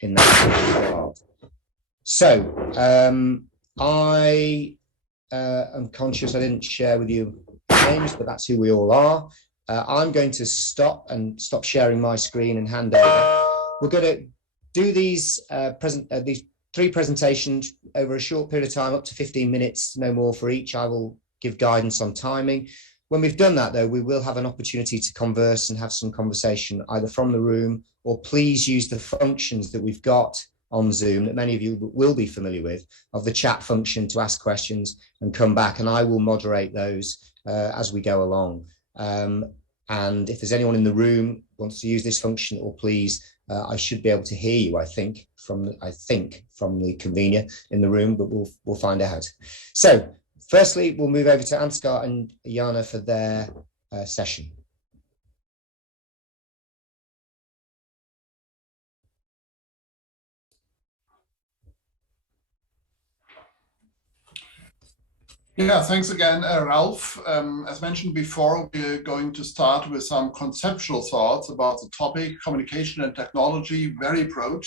in that regard. So I am conscious I didn't share with you names, but that's who we all are. I'm going to stop sharing my screen and hand over. We're going to do these three presentations over a short period of time, up to 15 minutes, no more for each. I will give guidance on timing. When we've done that, though, we will have an opportunity to converse and have some conversation either from the room, or please use the functions that we've got on Zoom that many of you will be familiar with, of the chat function to ask questions and come back, and I will moderate those as we go along. And if there's anyone in the room who wants to use this function, or please, I should be able to hear you, I think, from the convener in the room, but we'll find out. So firstly, we'll move over to Ansgar and Jana for their session. Yeah, thanks again, Ralph. As mentioned before, we're going to start with some conceptual thoughts about the topic, communication and technology, very broad.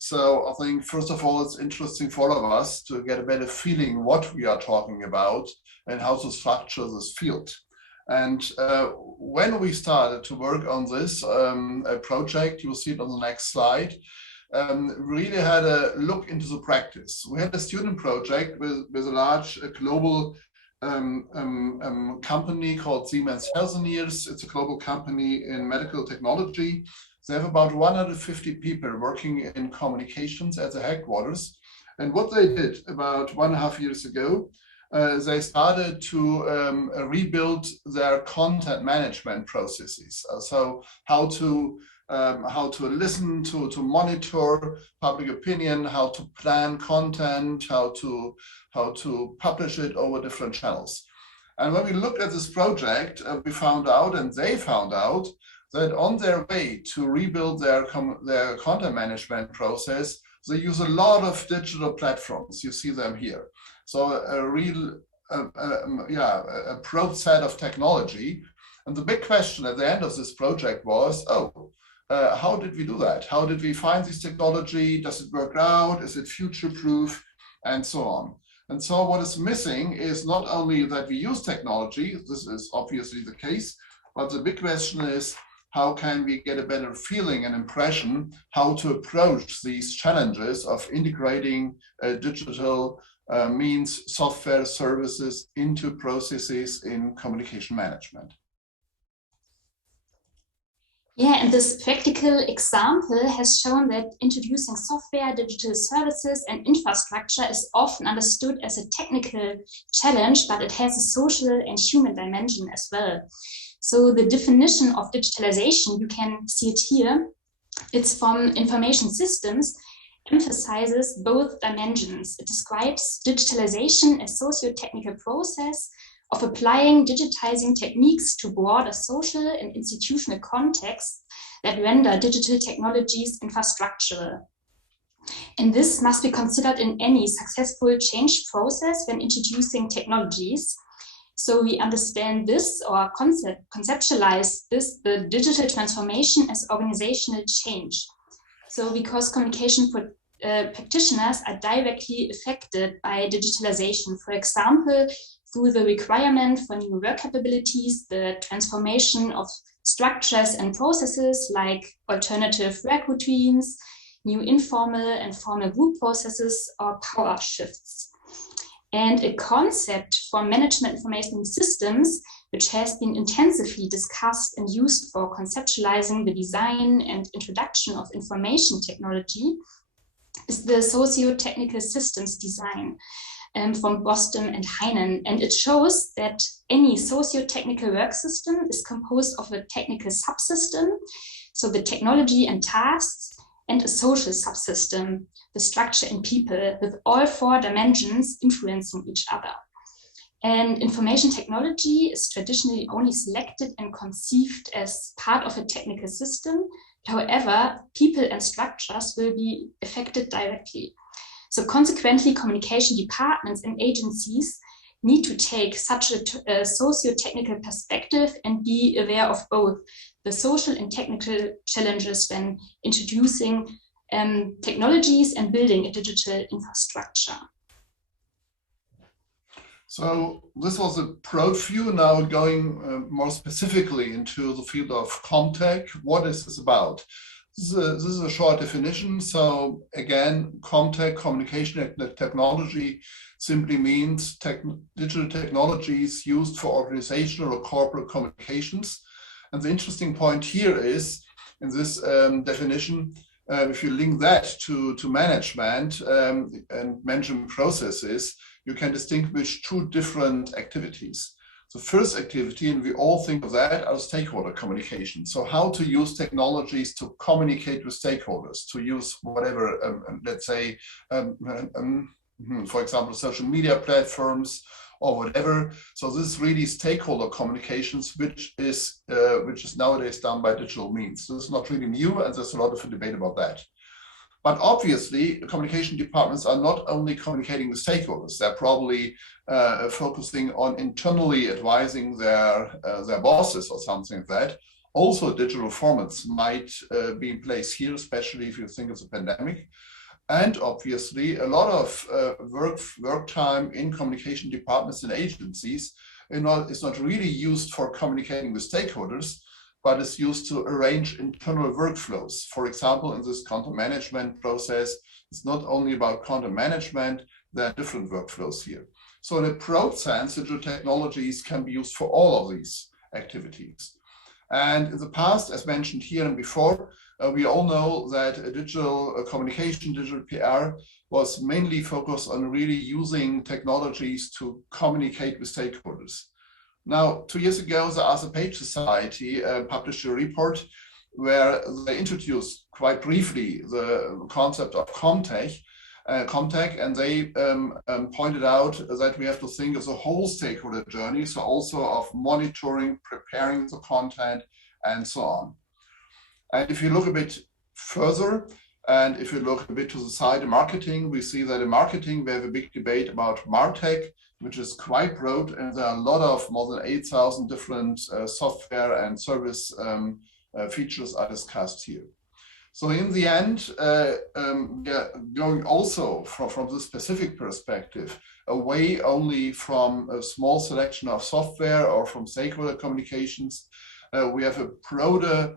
So I think, first of all, it's interesting for all of us to get a better feeling what we are talking about and how to structure this field. And when we started to work on this project, you'll see it on the next slide, really had a look into the practice. We had a student project with a large global company called Siemens Healthineers. It's a global company in medical technology. They have about 150 people working in communications at the headquarters. And what they did about 1.5 years ago, they started to rebuild their content management processes. So how to listen to monitor public opinion, how to plan content, how to publish it over different channels. And when we looked at this project, we found out, and they found out, that on their way to rebuild their content management process, they use a lot of digital platforms. You see them here. So a real, a broad set of technology. And the big question at the end of this project was, how did we do that? How did we find this technology? Does it work out? Is it future-proof? And so on. And so what is missing is not only that we use technology, this is obviously the case, but the big question is, how can we get a better feeling and impression how to approach these challenges of integrating digital means, software services into processes in communication management? Yeah, and this practical example has shown that introducing software, digital services, and infrastructure is often understood as a technical challenge, but it has a social and human dimension as well. So the definition of digitalization, you can see it here, it's from Information Systems, emphasizes both dimensions. It describes digitalization as socio-technical process of applying digitizing techniques to broader social and institutional contexts that render digital technologies infrastructural. And this must be considered in any successful change process when introducing technologies. So we understand this, or conceptualize this, the digital transformation, as organizational change. So because communication practitioners are directly affected by digitalization, for example, through the requirement for new work capabilities, the transformation of structures and processes like alternative work routines, new informal and formal group processes, or power shifts. And a concept for management information systems, which has been intensively discussed and used for conceptualizing the design and introduction of information technology, is the socio-technical systems design from Boston and Heinen. And it shows that any socio-technical work system is composed of a technical subsystem, so the technology and tasks, and a social subsystem, the structure and people, with all 4 dimensions influencing each other. And information technology is traditionally only selected and conceived as part of a technical system. However, people and structures will be affected directly. So consequently, communication departments and agencies need to take such a socio-technical perspective and be aware of both the social and technical challenges when introducing technologies and building a digital infrastructure. So this was a broad view. Now going more specifically into the field of CommTech. What is this about? This is a short definition. So again, CommTech, communication technology, simply means digital technologies used for organizational or corporate communications. And the interesting point here is, in this definition, if you link that to management and management processes, you can distinguish two different activities. The first activity, and we all think of that as stakeholder communication. So how to use technologies to communicate with stakeholders, to use whatever, let's say, for example, social media platforms or whatever. So this is really stakeholder communications, which is nowadays done by digital means. This is not really new, and there's a lot of debate about that. But obviously, communication departments are not only communicating with stakeholders, they're probably focusing on internally advising their bosses or something like that. Also, digital formats might be in place here, especially if you think of the pandemic. And obviously, a lot of work time in communication departments and agencies is not really used for communicating with stakeholders, but is used to arrange internal workflows. For example, in this content management process, it's not only about content management, there are different workflows here. So in a broad sense, digital technologies can be used for all of these activities. And in the past, as mentioned here and before, we all know that digital communication, digital PR was mainly focused on really using technologies to communicate with stakeholders. Now, 2 years ago, the Arthur Page Society published a report where they introduced quite briefly the concept of CommTech, and they pointed out that we have to think of the whole stakeholder journey, so also of monitoring, preparing the content, and so on. And if you look a bit further, and if you look a bit to the side of marketing, we see that in marketing, we have a big debate about MarTech, which is quite broad, and there are a lot of more than 8,000 different software and service features are discussed here. So in the end, going also from this specific perspective, away only from a small selection of software or from stakeholder communications, we have a broader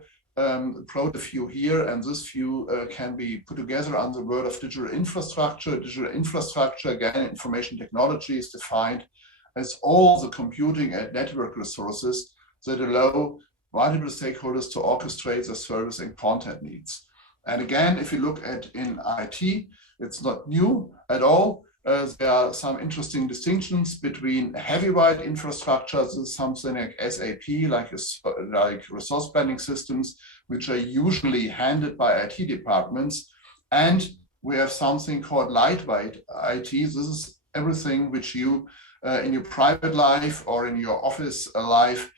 view here, and this view can be put together under the word of digital infrastructure. Digital infrastructure, again, information technology is defined as all the computing and network resources that allow multiple stakeholders to orchestrate their service and content needs. And again, if you look at in IT, it's not new at all. There are some interesting distinctions between heavyweight infrastructure, this is something like SAP, like resource planning systems, which are usually handled by IT departments. And we have something called lightweight IT. This is everything which you in your private life or in your office life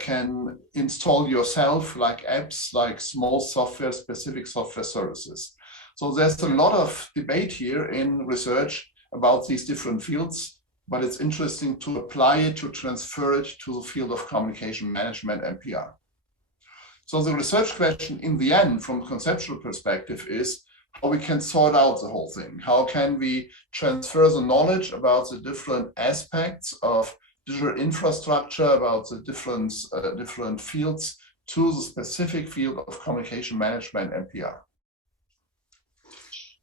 can install yourself, like apps, like small software, specific software services. So there's a lot of debate here in research about these different fields, but it's interesting to apply it, to transfer it to the field of communication management and PR. So the research question in the end, from a conceptual perspective, is how we can sort out the whole thing. How can we transfer the knowledge about the different aspects of digital infrastructure, about the different fields to the specific field of communication management and PR.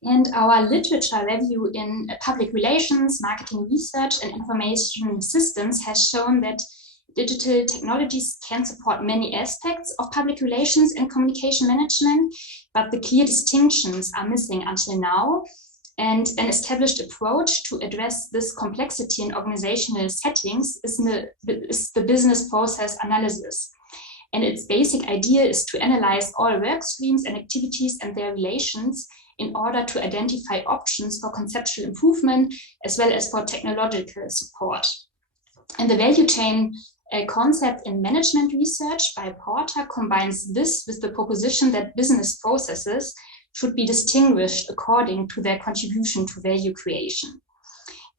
And our literature review in public relations, marketing research, and information systems has shown that digital technologies can support many aspects of public relations and communication management, but the clear distinctions are missing until now. And an established approach to address this complexity in organizational settings is the business process analysis. And its basic idea is to analyze all work streams and activities and their relations in order to identify options for conceptual improvement as well as for technological support. And the value chain concept in management research by Porter combines this with the proposition that business processes should be distinguished according to their contribution to value creation.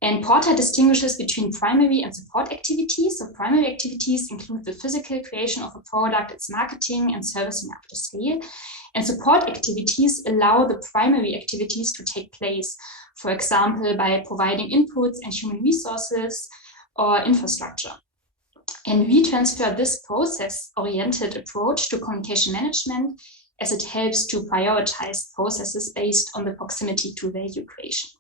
And Porter distinguishes between primary and support activities. So primary activities include the physical creation of a product, its marketing and servicing after sale. And support activities allow the primary activities to take place, for example, by providing inputs and human resources or infrastructure. And we transfer this process-oriented approach to communication management as it helps to prioritize processes based on the proximity to value creation.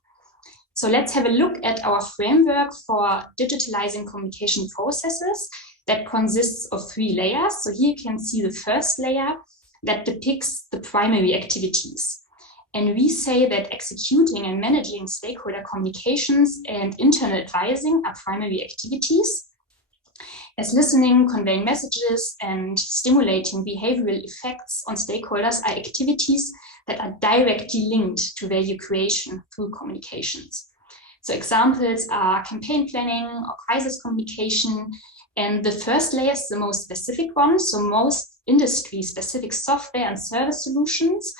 So let's have a look at our framework for digitalizing communication processes that consists of 3 layers. So here you can see the first layer that depicts the primary activities. And we say that executing and managing stakeholder communications and internal advising are primary activities, as listening, conveying messages, and stimulating behavioral effects on stakeholders are activities that are directly linked to value creation through communications. So examples are campaign planning or crisis communication. And the first layer is the most specific one. So most industry-specific software and service solutions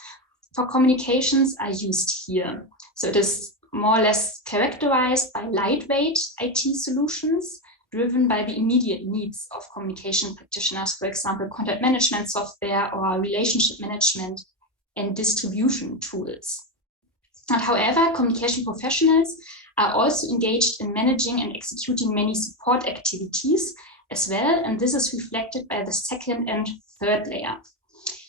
for communications are used here. So it is more or less characterized by lightweight IT solutions driven by the immediate needs of communication practitioners, for example, content management software or relationship management and distribution tools. But however, communication professionals are also engaged in managing and executing many support activities as well, and this is reflected by the second and third layer.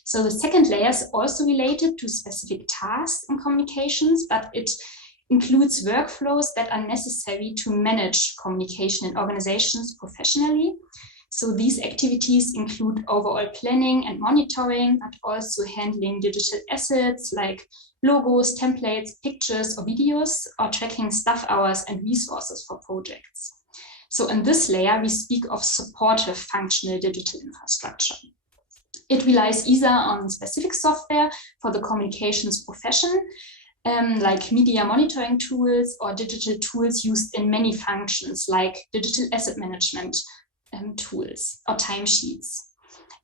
So the second layer is also related to specific tasks in communications, but it includes workflows that are necessary to manage communication in organizations professionally. So these activities include overall planning and monitoring, but also handling digital assets like logos, templates, pictures, or videos, or tracking staff hours and resources for projects. So in this layer, we speak of supportive functional digital infrastructure. It relies either on specific software for the communications profession, like media monitoring tools or digital tools used in many functions like digital asset management tools or timesheets.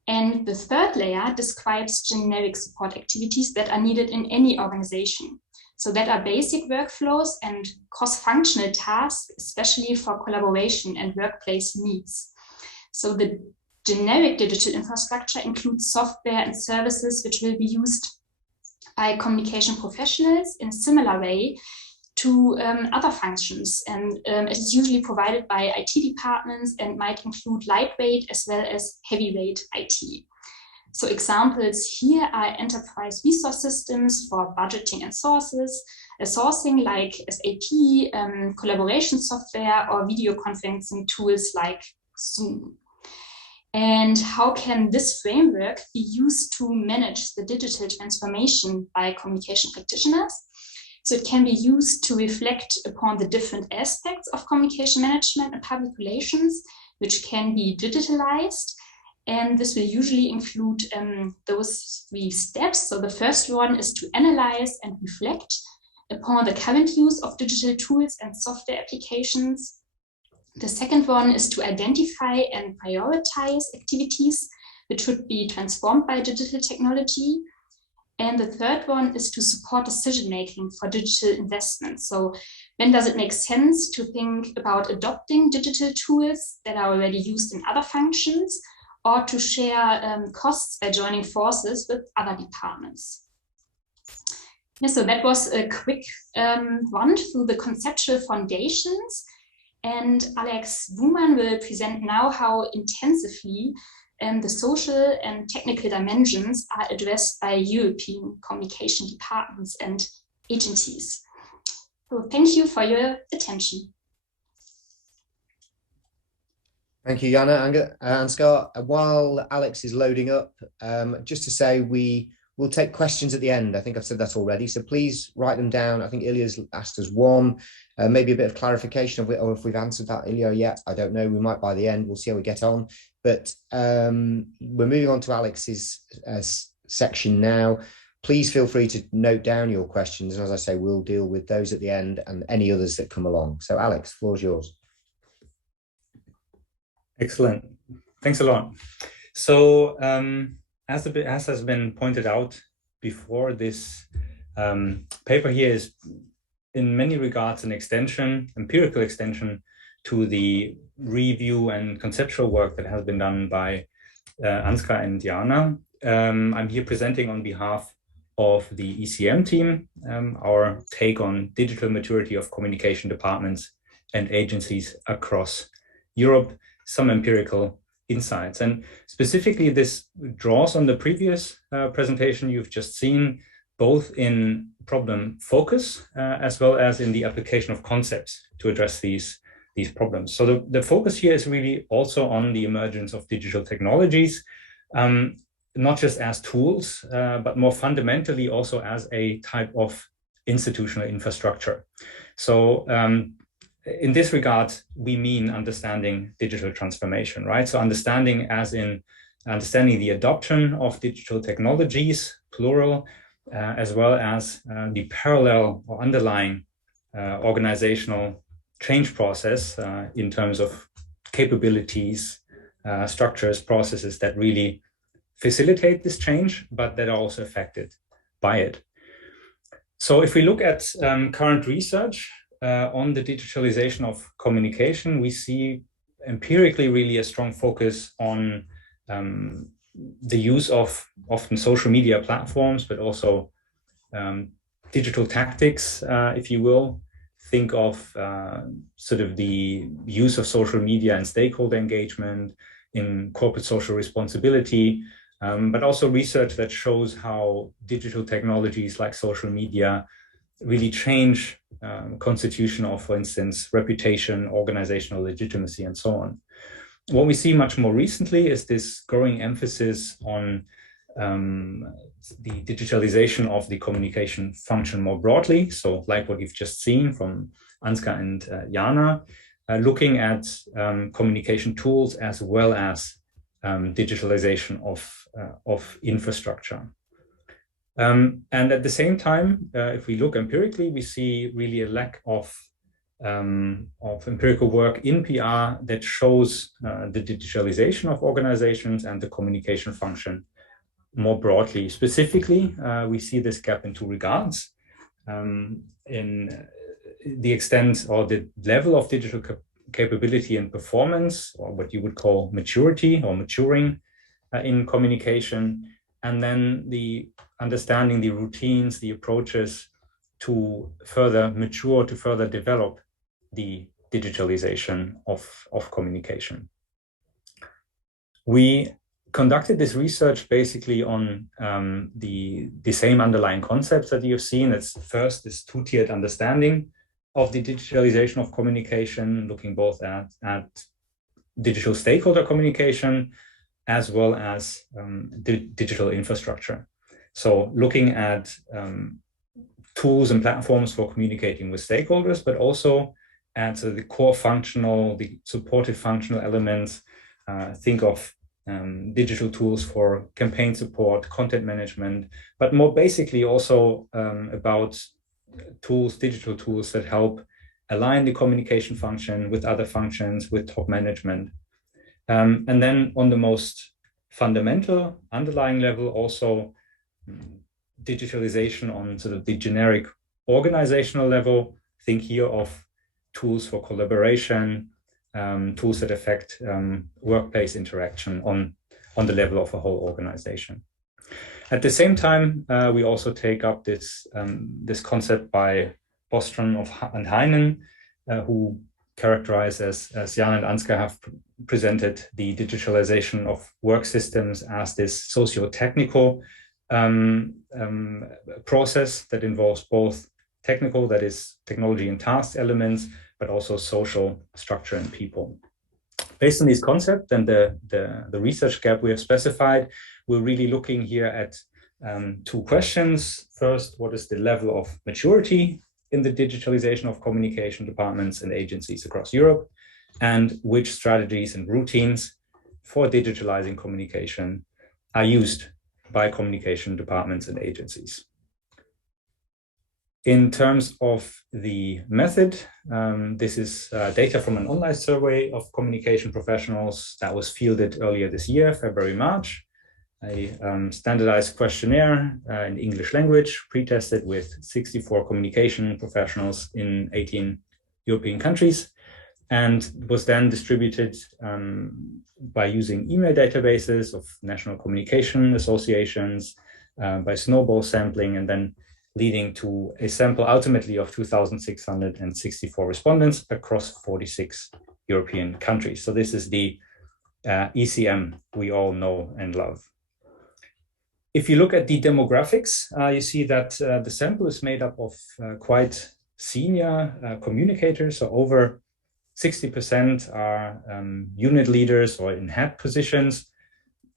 And the third layer describes generic support activities that are needed in any organization. So that are basic workflows and cross-functional tasks, especially for collaboration and workplace needs. So the generic digital infrastructure includes software and services which will be used by communication professionals in a similar way to other functions. And it is usually provided by IT departments and might include lightweight as well as heavyweight IT. So examples here are enterprise resource systems for budgeting and sourcing like SAP, collaboration software, or video conferencing tools like Zoom. And how can this framework be used to manage the digital transformation by communication practitioners? So it can be used to reflect upon the different aspects of communication management and public relations, which can be digitalized. And this will usually include those 3 steps. So the first one is to analyze and reflect upon the current use of digital tools and software applications. The second one is to identify and prioritize activities which should be transformed by digital technology. And the third one is to support decision-making for digital investments. So when does it make sense to think about adopting digital tools that are already used in other functions, or to share costs by joining forces with other departments? Yeah, so that was a quick run through the conceptual foundations. And Alex Buhmann will present now how intensively the social and technical dimensions are addressed by European communication departments and agencies. So thank you for your attention. Thank you, Jana Ansgar. While Alex is loading up, just to say we will take questions at the end. I think I've said that already, so please write them down. I think Ilya's asked us one, maybe a bit of clarification of it, or if we've answered that, Ilya, yet. I don't know, we might by the end, we'll see how we get on. But we're moving on to Alex's section now. Please feel free to note down your questions. And as I say, we'll deal with those at the end and any others that come along. So Alex, the floor is yours. Excellent. Thanks a lot. So as has been pointed out before, this paper here is in many regards an extension, empirical extension, to the review and conceptual work that has been done by Ansgar and Jana. I'm here presenting on behalf of the ECM team, our take on digital maturity of communication departments and agencies across Europe, some empirical insights. And specifically, this draws on the previous presentation you've just seen, both in problem focus as well as in the application of concepts to address these problems. So the focus here is really also on the emergence of digital technologies, not just as tools, but more fundamentally also as a type of institutional infrastructure. So in this regard, we mean understanding digital transformation, right? So understanding as in understanding the adoption of digital technologies, plural, as well as the parallel or underlying organizational change process in terms of capabilities, structures, processes that really facilitate this change, but that are also affected by it. So if we look at current research on the digitalization of communication, we see empirically really a strong focus on the use of often social media platforms, but also digital tactics, if you will. Think of sort of the use of social media and stakeholder engagement in corporate social responsibility, but also research that shows how digital technologies like social media really change constitution of, for instance, reputation, organizational legitimacy, and so on. What we see much more recently is this growing emphasis on the digitalization of the communication function more broadly. So like what you've just seen from Ansgar and Jana, looking at communication tools as well as digitalization of infrastructure. And at the same time, if we look empirically, we see really a lack of empirical work in PR that shows the digitalization of organizations and the communication function more broadly. Specifically, we see this gap in two regards. In the extent or the level of digital capability and performance, or what you would call maturity or maturing in communication, and then the understanding the routines, the approaches to further mature, to further develop the digitalization of communication. We conducted this research basically on the same underlying concepts that you've seen. It's first this two-tiered understanding of the digitalization of communication, looking both at digital stakeholder communication as well as digital infrastructure. So looking at tools and platforms for communicating with stakeholders, but also at the core functional, the supportive functional elements. Think of digital tools for campaign support, content management, but more basically also about tools, digital tools that help align the communication function with other functions, with top management. And then on the most fundamental underlying level, also digitalization on sort of the generic organizational level. Think here of tools for collaboration, tools that affect workplace interaction on the level of a whole organization. At the same time, we also take up this concept by Bostrom and Heinen, who characterize, as Jan and Ansgar have presented, the digitalization of work systems as this socio-technical process that involves both technical, that is technology and task elements, but also social structure and people. Based on these concepts and the research gap we have specified, we're really looking here at two questions. First, what is the level of maturity in the digitalization of communication departments and agencies across Europe, and which strategies and routines for digitalizing communication are used by communication departments and agencies. In terms of the method, this is data from an online survey of communication professionals that was fielded earlier this year, February, March. a standardized questionnaire in English language, pre-tested with 64 communication professionals in 18 European countries, and was then distributed by using email databases of national communication associations, by snowball sampling, and then leading to a sample ultimately of 2,664 respondents across 46 European countries. So this is the ECM we all know and love. If you look at the demographics, you see that the sample is made up of quite senior communicators. So over 60% are unit leaders or in head positions,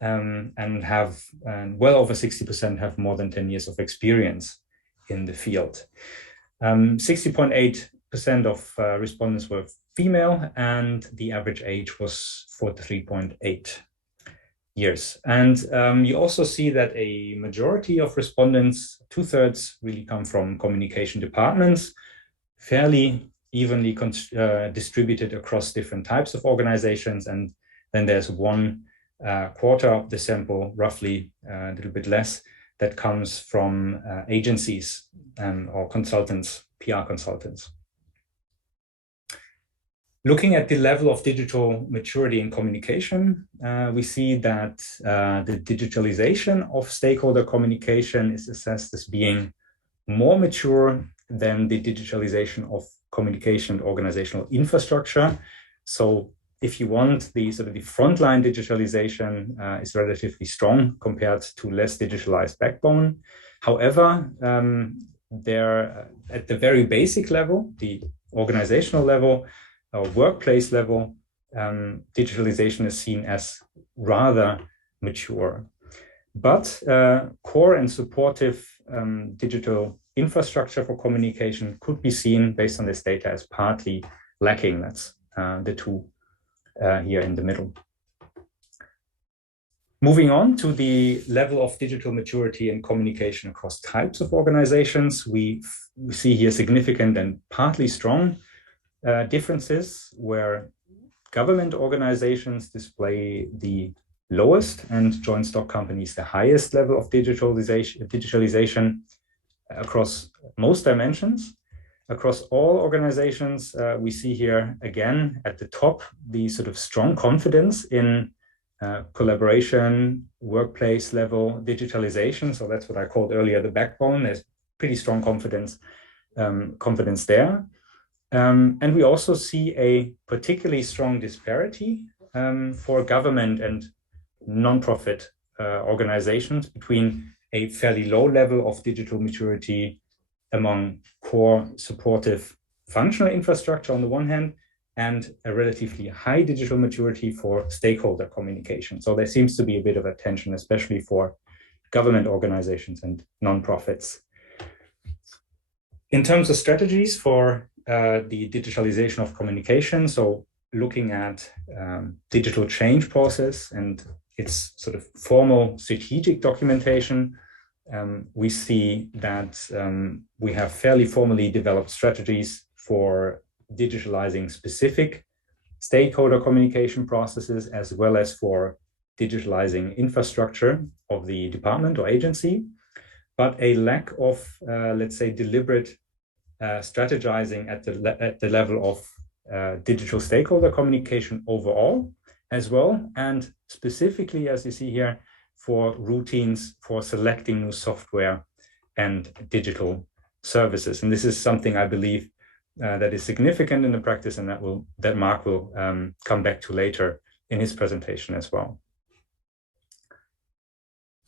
and have well over 60% have more than 10 years of experience in the field. 60.8% of respondents were female, and the average age was 43.8 years. And you also see that a majority of respondents, 2/3, really come from communication departments, fairly evenly distributed across different types of organizations. And then there's 1/4 of the sample, roughly a little bit less, that comes from agencies or consultants, PR consultants. Looking at the level of digital maturity in communication, we see that the digitalization of stakeholder communication is assessed as being more mature than the digitalization of communication and organizational infrastructure. So if you want, the sort of the frontline digitalization is relatively strong compared to less digitalized backbone. However, there at the very basic level, the organizational level, or workplace level, digitalization is seen as rather mature. But core and supportive digital infrastructure for communication could be seen based on this data as partly lacking. That's the two here in the middle. Moving on to the level of digital maturity and communication across types of organizations, we see here significant and partly strong differences where government organizations display the lowest and joint stock companies the highest level of digitalization across most dimensions. Across all organizations, we see here again at the top the sort of strong confidence in collaboration, workplace level digitalization. So that's what I called earlier the backbone. There's pretty strong confidence there. And we also see a particularly strong disparity for government and non-profit organizations between a fairly low level of digital maturity among core supportive functional infrastructure on the one hand, and a relatively high digital maturity for stakeholder communication. So there seems to be a bit of a tension, especially for government organizations and non-profits. In terms of strategies for the digitalization of communication, so looking at digital change process and its sort of formal strategic documentation, we see that we have fairly formally developed strategies for digitalizing specific stakeholder communication processes, as well as for digitalizing infrastructure of the department or agency, but a lack of, let's say, deliberate strategizing at the level of digital stakeholder communication overall as well, and specifically, as you see here, for routines for selecting new software and digital services. And this is something I believe that is significant in the practice, and that Mark will come back to later in his presentation as well.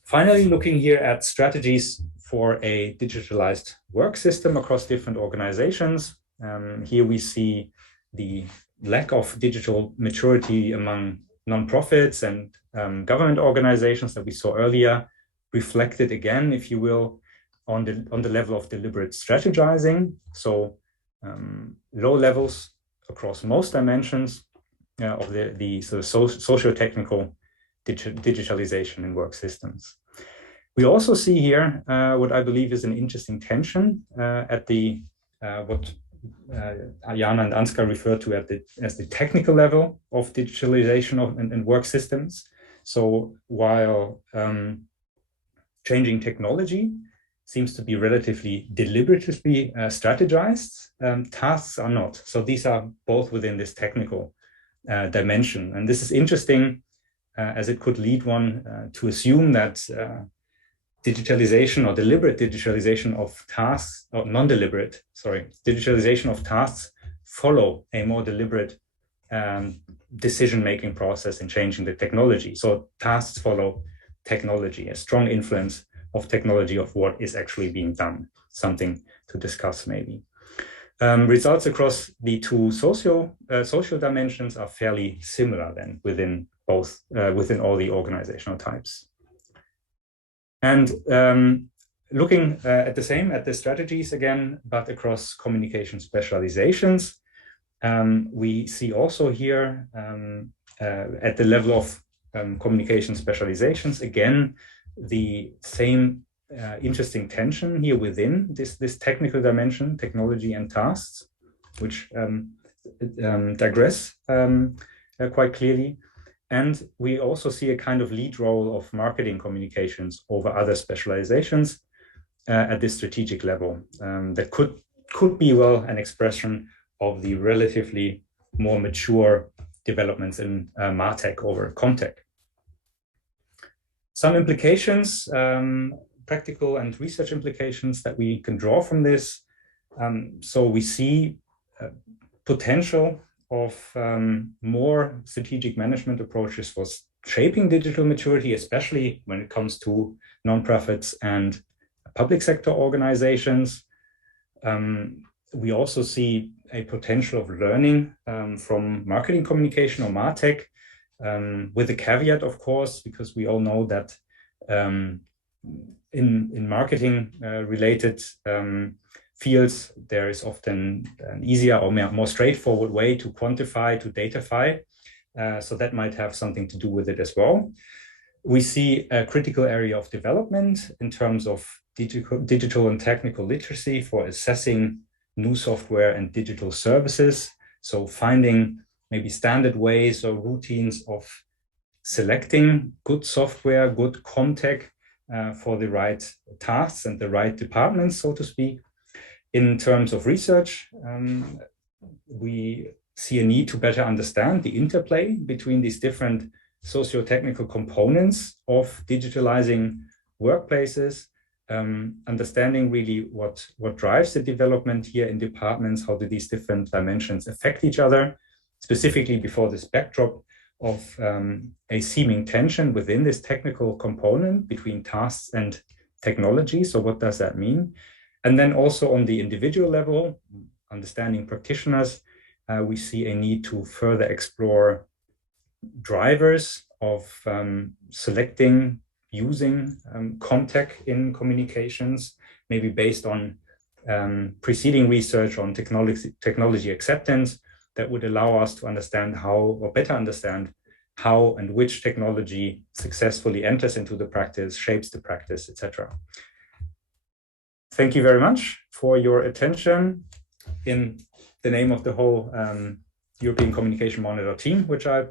Finally, looking here at strategies for a digitalized work system across different organizations. Here we see the lack of digital maturity among nonprofits and government organizations that we saw earlier, reflected again, if you will, on the level of deliberate strategizing. So low levels across most dimensions of the sort of socio-technical digitalization in work systems. We also see here what I believe is an interesting tension at the what Jana and Ansgar referred to as the technical level of digitalization and work systems. So while changing technology seems to be relatively deliberately strategized, tasks are not. So these are both within this technical dimension. And this is interesting as it could lead one to assume that digitalization or deliberate digitalization of tasks, or non-deliberate, sorry, digitalization of tasks follow a more deliberate decision-making process in changing the technology. So tasks follow technology, a strong influence of technology of what is actually being done, something to discuss maybe. Results across the two social dimensions are fairly similar then within both, within all the organizational types. And looking at the strategies again, but across communication specializations, we see also here at the level of communication specializations, again, the same interesting tension here within this technical dimension, technology and tasks, which digress quite clearly. And we also see a kind of lead role of marketing communications over other specializations at this strategic level that could be well an expression of the relatively more mature developments in MarTech over CommTech. Some implications, practical and research implications that we can draw from this. So we see potential of more strategic management approaches for shaping digital maturity, especially when it comes to nonprofits and public sector organizations. We also see a potential of learning from marketing communication or MarTech, with a caveat, of course, because we all know that in marketing related fields, there is often an easier or more straightforward way to quantify, to datafy. So that might have something to do with it as well. We see a critical area of development in terms of digital and technical literacy for assessing new software and digital services. So finding maybe standard ways or routines of selecting good software, good CommTech for the right tasks and the right departments, so to speak. In terms of research, we see a need to better understand the interplay between these different socio-technical components of digitalizing workplaces, understanding really what drives the development here in departments, how do these different dimensions affect each other, specifically before this backdrop of a seeming tension within this technical component between tasks and technology. So what does that mean? And then also on the individual level, understanding practitioners, we see a need to further explore drivers of selecting, using CommTech in communications, maybe based on preceding research on technology acceptance that would allow us to understand how, or better understand how and which technology successfully enters into the practice, shapes the practice, etc. Thank you very much for your attention in the name of the whole European Communication Monitor team, which I